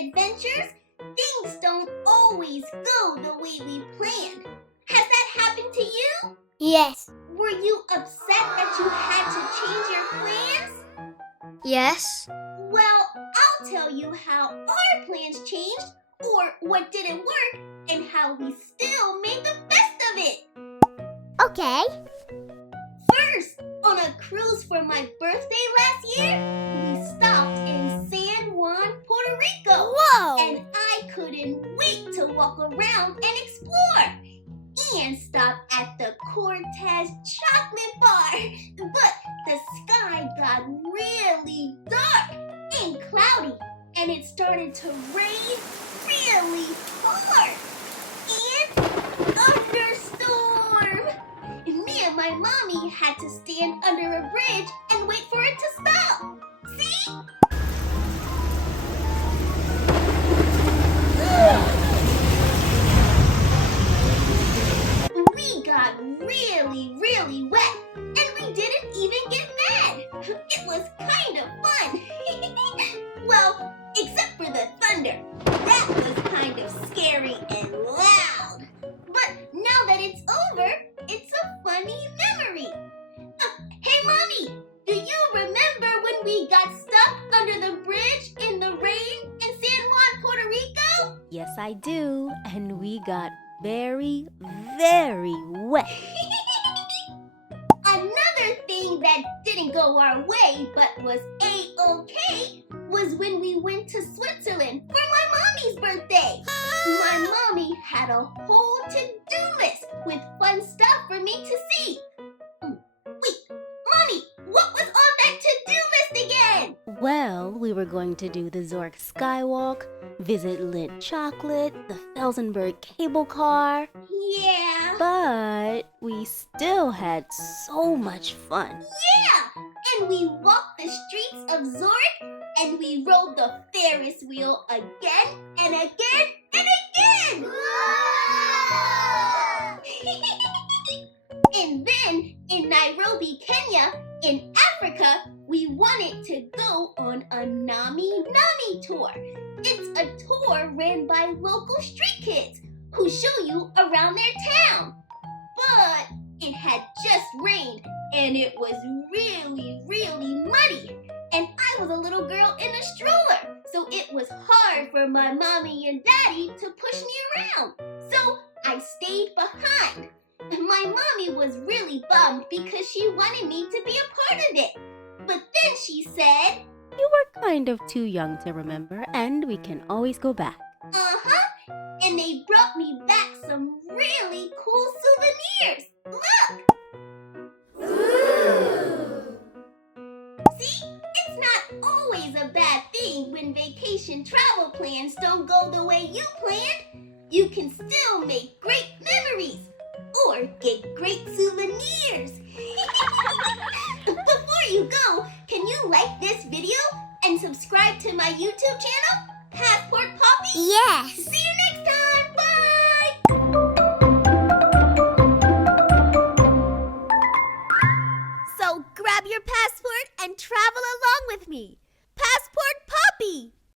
adventures, things don't always go the way we planned. Has that happened to you? Yes. Were you upset that you had to change your plans? Yes. Well, I'll tell you how our plans changed, or what didn't work, and how we still made the best of it. Okay. First, on a cruise for my birthday last year, we stopped in San Juan, Puerto Rico. Whoa! And I couldn't wait to walk around and explore. And stop at the Cortez chocolate bar. But the sky got really dark and cloudy, and it started to rain really hard. And thunderstorm! Me and my mommy had to stand under a bridge and wait for it to stop. See? We got really, really wet, and we didn't even get mad. It was kind of fun. Well, except for the thunder. That was kind of scary and loud. But now that it's over, it's a funny memory. Hey, Mommy, do you remember when we got stuck under the bridge in the rain in San Juan, Puerto Rico? Yes, I do. And we got very, very wet. Another thing that didn't go our way but was A-okay was when we went to Switzerland for my mommy's birthday. My mommy had a whole to-do list with fun stuff for me to see. Wait, Mommy, what was on that to-do list again? Well, we were going to do the Zurich Skywalk, visit Lindt Chocolate, the Felsenburg cable car, Yeah. but we still had so much fun. Yeah! And we walked the streets of Zurich, and we rode the Ferris wheel again and again and again! And then, in Nairobi, Kenya, in Africa, we wanted to go on a Nami Nami tour. It's a tour ran by local street kids who show you around their town. But it had just rained, and it was really, really muddy. And I was a little girl in a stroller, so it was hard for my mommy and daddy to push me around. So I stayed behind. My mommy was really bummed because she wanted me to be a part of it. But then she said, You were kind of too young to remember, and we can always go back. uh-huh. And they brought me back some really cool souvenirs. Look! Ooh. See? It's not always a bad thing when vacation travel plans don't go the way you planned. You can still make great memories or get great souvenirs. Before you go, can you like this video and subscribe to my YouTube channel?